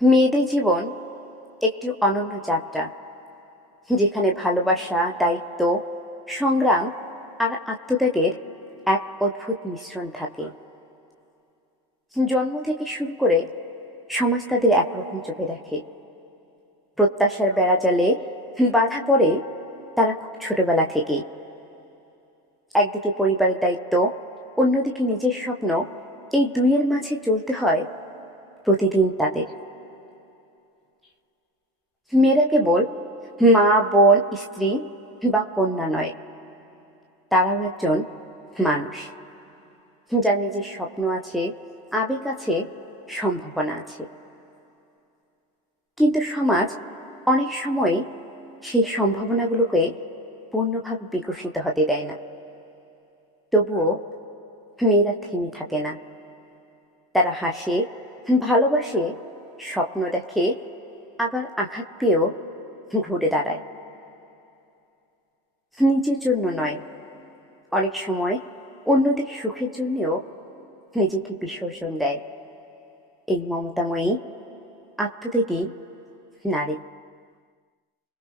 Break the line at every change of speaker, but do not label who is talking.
মেয়েদের জীবন একটি অনন্য যাত্রা, যেখানে ভালোবাসা, দায়িত্ব, সংগ্রাম আর আত্মত্যাগের এক অদ্ভুত মিশ্রণ থাকে। জন্ম থেকে শুরু করে সমাজ তাদের একরকম চোখে দেখে। প্রত্যাশার বেড়াজালে বাধা পড়ে তারা খুব ছোটবেলা থেকেই। একদিকে পরিবারের দায়িত্ব, অন্যদিকে নিজের স্বপ্ন এই দুইয়ের মাঝে চলতে হয় প্রতিদিন তাদের। মেয়েরা কেবল মা, বোন, স্ত্রী বা কন্যা নয়। তারাও একজন মানুষ, যার নিজের স্বপ্ন আছে, আবেগ আছে, সম্ভাবনা আছে। কিন্তু সমাজ অনেক সময় সেই সম্ভাবনাগুলোকে পূর্ণভাবে বিকশিত হতে দেয় না। তবুও মেয়েরা থেমে থাকে না। তারা হাসে, ভালোবাসে, স্বপ্ন দেখে আবার আঘাত পেয়েও ঘুরে দাঁড়ায়। নিজের জন্য নয়, অনেক সময় অন্যদের সুখের জন্যেও নিজেকে বিসর্জন দেয়। এই মমতাময়ী আত্মত্যাগী নারী।